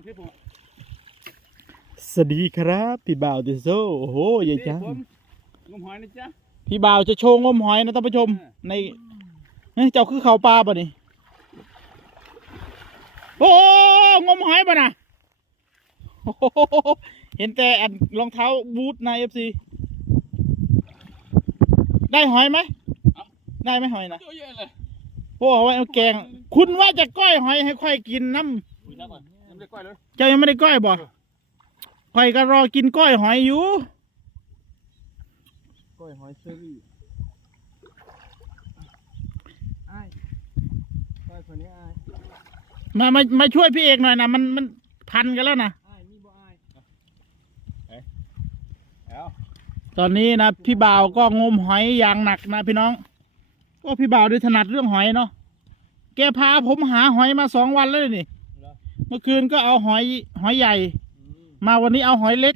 ต้องคลิปผมสวัสดีครับพี่บ่าวเดโซโอ้โหใหญ่พี่จังผมงมหอยนะจ๊ะพี่บ่าวจะโชว์งมหอยนะท่านผู้ชม ในเฮ้ยเจ้าคือเขาปลาป่ะนี่โอ้งมหอยป่ะนะโอ้โหเห็นแต่อันรองเท้าบูทในเอฟซีได้หอยไหมได้ไหมหอยนะเยอะแยะเลยโอ้เอาไว้เอาแกง คุณว่าจะก้อยหอยให้ค่อยกินน้คุยทั กก่อนยังไม่ได้ก้อยเลยำเจ้ายังไม่ได้ก้อยบ่ค่อยก็รอกินก้อยหอยอยู่ ก้อยหอยเชอรี่ไอ้ายก้อยคนนี้ไอ้ายมา มา มาช่วยพี่เอกหน่อยนะ มัน มันพันกันแล้วนะ ไอ้ายมีบ่ไอ้ายแล้วตอนนี้นะพี่บ่าวก็งมหอยอย่างหนักนะพี่น้อง ก็พี่บ่าวด้วยถนัดเรื่องหอยเนาะ แกพาผมหาหอยมาสองวันแล้วนี่ เมื่อคืนก็เอาหอยหอยใหญ่ มาวันนี้เอาหอยเล็ก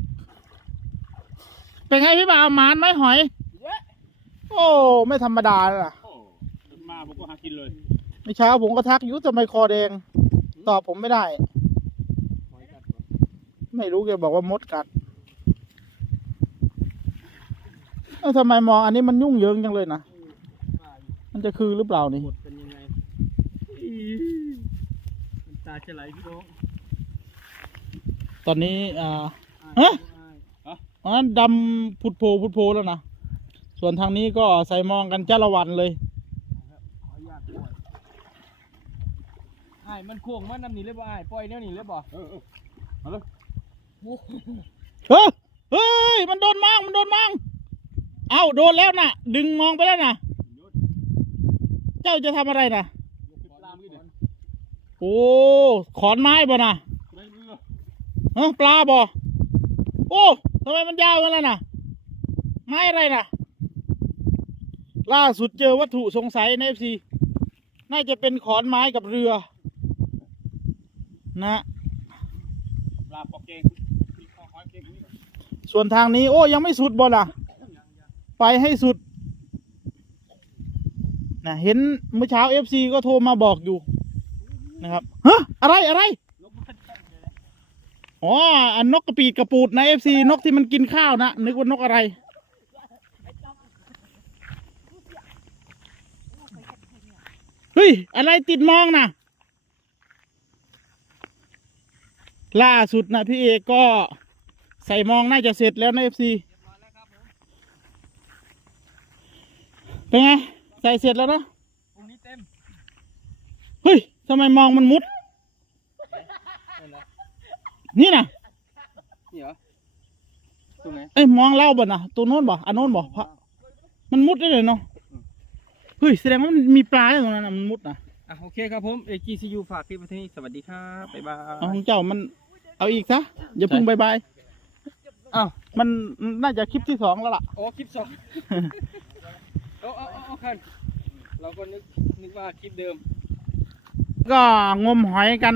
เป็นไงพี่บ่าวหมานไหมหอย โอ้ไม่ธรรมดาเลยล่ะโอ้มาผมก็หากินเลยเมื่อเช้าผมก็ทักอยุทำไมคอแดง ตอบผมไม่ได้หอยกัดบ่ไม่รู้แกบอกว่ามดกัดเอ้าทำไมมองอันนี้มันยุ่งเหยิงจังเลยนะป้าอยู่มันจะคือหรือเปล่านี่หมดเป็นยังไงอีน้ำตาจะไหลพี่น้องตอนนี้อ่าอ้ายฮะอ้ายอ๋อดำพุดโพพุดโพแล้วนะ ส่วนทางนี้ก็ใส่มองกันจ้าละวันเลยครับขออนุญาตปล่อยไอ้ายมันโค้งมันน้ำหนีเลยบ่ไอ้ายปล่อยแนวหนีเลยบ่เออเออมาเลยโอ้เฮ้ยเฮ้ย มันโดนมอง มันโดนมอง เอ้า โดนแล้วนะดึงมองไปแล้วนะโยนเจ้าจะทำอะไรนะ ยกขึ้นปลาเมื่อกี้เนี่ย โอ้ ขอนไม้บ่นะไม่รู้เลยเฮ้ปลาบ่โอ้ทำไมมันยาวกันแล้วนะไม้อะไรนะล่าสุดเจอวัตถุสงสัยในเอฟซีน่าจะเป็นขอนไม้กับเรือ นะปลาปอกเกงมีข้อหอยเกงนี่ก่อนส่วนทางนี้ โอ้ ยังไม่สุดบ่ล่ะ ไปให้สุดนะเห็นเมื่อเช้าเอฟซีก็โทรมาบอกอยู่ นะครับฮะอะไรอะไรลบมาจังเลยอ๋ออันนกกระปีดกระปูดนะเอฟซีนกที่มันกินข้าวนะนึกว่านกอะไรเฮ้ยอะไรติดมองนะล่าสุดนะพี่เอกก็ใส่มองน่าจะเสร็จแล้วนะเอฟซีเรียบร้อยแล้วครับผมเป็นไง ใส่เสร็จแล้วเนอะพรุ่งนี้เต็มเฮ้ย ทำไมมองมันมุด นั่นนะนี่นะนี่เหรอตรงไหนเอ้ยมองเล่าบ่นะตัวโน้นบ่อันโน้นบ่พระมันมุดได้เลยเนาะเฮ้ยแสดงว่ามันมีปลาอยู่ตรงนั้นนะมันมุดนะอะโอเคครับผม AGCU ฝากคลิปไว้ที่นี่สวัสดีครับบ๊ายบาย เอาของเจ้ามัน เอาอีกซะอย่าเพึ่งบายบายอ้าวมันน่าจะคลิปที่สองแล้วล่ะ โอ้คลิปสอง เอาเอาเอาเอาคันเราก็นึกนึกว่าคลิปเดิม ก็งมหอยกัน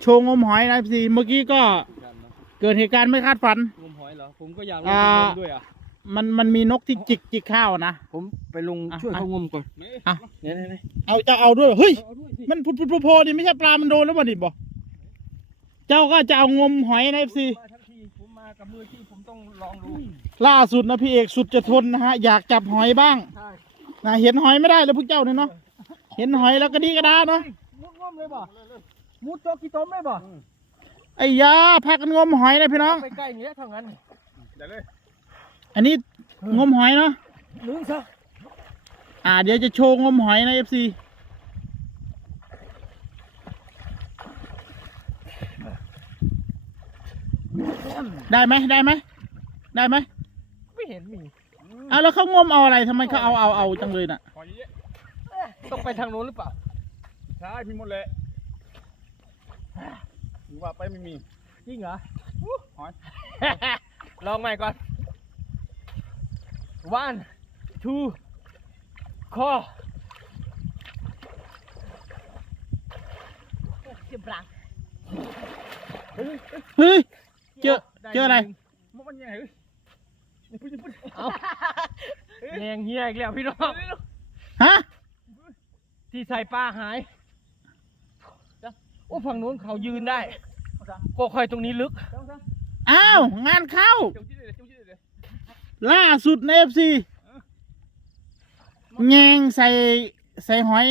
โชว์งมหอยนะพี่เมื่อกี้ก็กันเนอะเกิดเหตุการณ์ไม่คาดฝัน งมหอยเหรอ ผมก็อยากลงอ่าไปงมด้วยอะ มันมันมีนกที่จิกจิกข้าวนะ ผมไปลงอะช่วยเขางมก่อนไม่อะเนี่ยเนี่ยเนี่ยเอาจะเอาด้วยเหรอเฮ้ยเอาด้วยสิมันพุดพุดโผล่โผล่นี่ไม่ใช่ปลา มันโดนแล้วบ่ดิบ่เจ้าก็จะเอางมหอยในเอฟซีมาทั้งทีผมมากับมือที่ผมต้องลองดู ล่าสุดนะพี่เอกสุดจะทนนะฮะ อยากจับหอยบ้างใช่นะเห็นหอยไม่ได้แล้วพวกเจ้าเนี่ยเนาะ เห็นหอยแล้วก็ดีกระดาเนาะ มุดงมเลยบ่มุดจอกกี่ต้มเลยบ่ไอ้ยาพากันงมหอยเลยพี่น้องไปใกล้อย่างเงี้ยเท่านั้นเดี๋ยวเลยอันนี้งมหอยเนาะลึงซะอ่าเดี๋ยวจะโชว์งมหอยในเอฟซีได้ไหมได้ไหมได้ไหมไม่เห็นมีอะแล้วเขางมเอาอะไรทำไมเขาเอาเอาเอาจังเลยน่ะหอยเยอะต้องไปทางโน้นหรือเปล่าๆ ใช่มีหมดเลยถึงว่าไปไม่มีจริงเหรอ หอย ลองใหม่ก่อน one two ข้อเฮ้ย เจอ เจออะไร มันยังไงเฮ้ยอย่าพูดอย่าพูดเอาแหงเฮียอีกแล้วพี่น้อง ฮะ ที่ใส่ปลาหายโอ้ฝั่งนู้นเขายืนได้ก็ค่อยตรงนี้ลึกอ้าว งานเข้าเจ้าที่เลยเจ้าที่เลยล่าสุดในเอฟซีแงงใส่ใส่หอย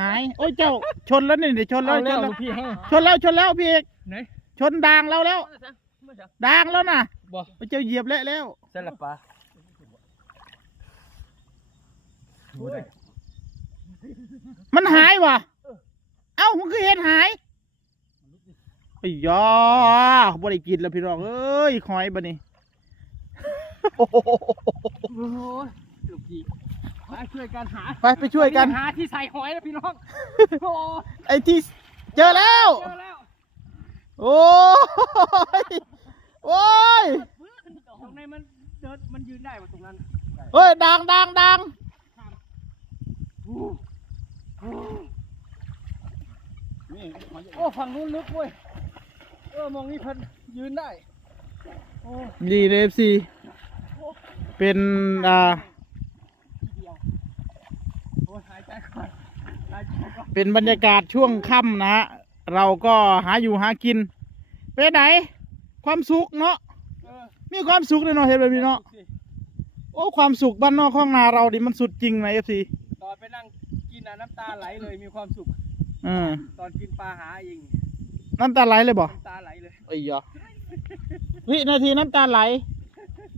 หาย โอ้ยเจ้า ชนแล้วนี่เดี๋ยวชนแล้เอาวชแล้วนแล้วลูกพี่ให้ชนแล้วชนแล้วพี่เอกไหนชนด่างเราแล้วด่างแล้วนะบ่เจ้าเหยียบเละแล้วเสร็จและปะมันหายว่ะเอ้ามันคือเห็นหาย ไอ้ยอบ่ได้กินแล้วพี่น้องเอ้ยหอยบะนี่โอ้ยลูกพี่มาช่วยกันหาไปไปช่วยกัน หาที่ใส่หอยแล้วพี่น้องโอ้ไอ้ที่เจอแล้ว เจอแล้วโอ้ยโอ้ยตรงไหนมันเดินมันยืนได้ป่ะตรงนั้นเฮ้ยดังดังดังนี่หอยเยอะโอ้ฝั่งนู้นลึกเว้ยเออมองนี่เพิ่นยืนได้โอ้ดีเอฟซีเป็น อ่า ทีเดียวโอ้ยหายใจก่อนหายใจก่อนเป็นบรรยากาศช่วงค่ำนะฮะ เราก็หาอยู่หากิน ไปไหน ความสุขเนาะ เออมีความสุขเลยเนาะเห็นแบบนี้เนาะ สิโอ้ ความสุขบ้านนอกห้องนาเราดิมันสุดจริงนะเอฟซีตอนไปนั่งกินน่ะน้ำตาไหลเลยมีความสุขอืมตอนกินปลาหาเองน้ำตาไหลเลยบ่น้ำตาไหลเลย ไอ้ยอวินาทีน้ำตาไหล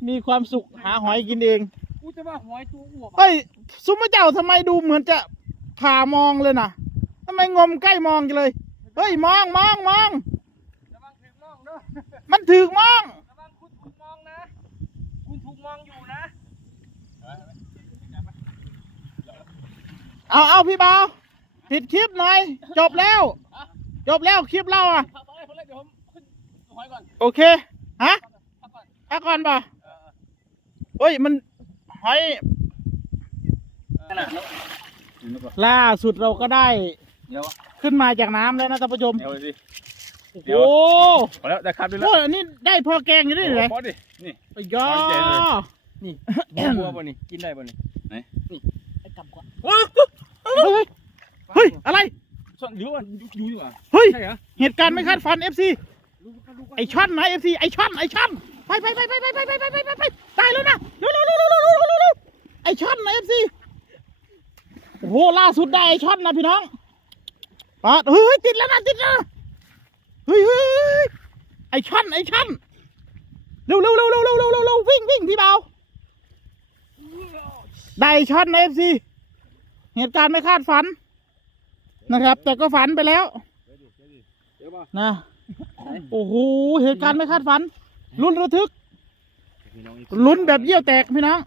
มีความสุขหาหอยกินเองกูจะว่าหอยตัวอ้วกอะเฮ้ยซุปเปอร์เจ้าทำไมดูเหมือนจะผ่ามองเลยนะทำไมงมใกล้มองจังเลย เฮ้ยมองมองมอง ระวังถึงมองเด้อมันถึกมอง ระวังคุณถูกมองนะ คุณถูกมองอยู่นะเอาเอาพี่บ่าวปิดคลิปหน่อย จบแล้ว จบแล้วคลิปเราอะพักก่อนเลยคนแรกเดี๋ยวผมขึ้นหอยก่อน โอเค ฮะพักก่อนพักก่อนป่ะเออเฮ้ย มันหอยขนาดแล้วเดี๋ยวก่อนล่าสุดเราก็ได้ เดี๋ยวขึ้นมาจากน้ำแล้วนะท่านผู้ชม เดี๋ยวสิโอ้โหพอแล้วได้ครับด้วยโอ้แล้วยอันนี้ได้พอแกงอยู่นี่เลยพอดิ นี่ไอ้ยอหอยเจ๋งเลย นี่บัวป่ะนี่ กินได้ป่ะนี่ไหนนี่ไอ้กำก่อนเฮ้ยเฮ้ยเฮ้ย อะไรซ่อนเดี๋ยวก่อนดูดูดีกว่าเฮ้ย ใช่เหรอ เหตุการณ์ไม่คาดฝันเอฟซีลูกก็ลูกก็ ไอช่อนนะเอฟซีไอช่อนไอช่อนไปไปไปไปไปไปไปไปไปไปไปตายแล้วนะเร็วเร็วเร็วเร็วเร็วเร็วเร็วเร็วไอช่อนนะเอฟซีโอ้โหล่าสุดได้ไอช่อนนะพี่น้องปาดเฮ้ยติดแล้วนะติดแล้วเฮ้ยเฮ้ยเฮ้ยไอช่อนไอช่อนเร็วเร็วเร็วเร็วเร็วเร็วเร็ววิ่งวิ่งพี่เบาได้ช่อนนะเอฟซีเหตุการณ์ไม่คาดฝันนะครับ แต่ก็ฝันไปแล้วนะ โอ้โหเหตุการณ์ไม่คาดฝันลุ้นระทึกลุ้นแบบเยี่ยวแตกพี่น้อง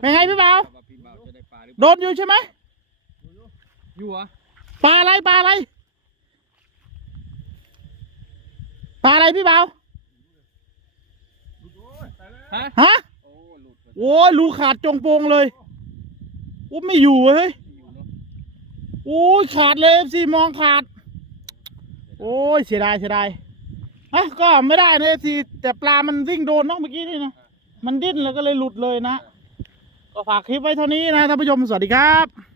เป็นไงพี่บ่าวพี่บ่าวจะได้ปลาหรือโดนอยู่ใช่ไหมอยู่เหรอปลาอะไรปลาอะไรปลาอะไรพี่บ่าวฮะฮะโอ้หลุดไปโอ้ยรูขาดจงโปงเลยโอ้ไม่อยู่เฮ้ยอยู่เนาะโอ้ยขาดเลยเอฟซีมองขาด โอ้ยเสียดายเสียดายอะก็ไม่ได้นะทีแต่ปลามันวิ่งโดนเนาะเมื่อกี้นี่นะมันดิ้นแล้วก็เลยหลุดเลยนะ ก็ฝากคลิปไว้เท่านี้นะท่านผู้ชมสวัสดีครับ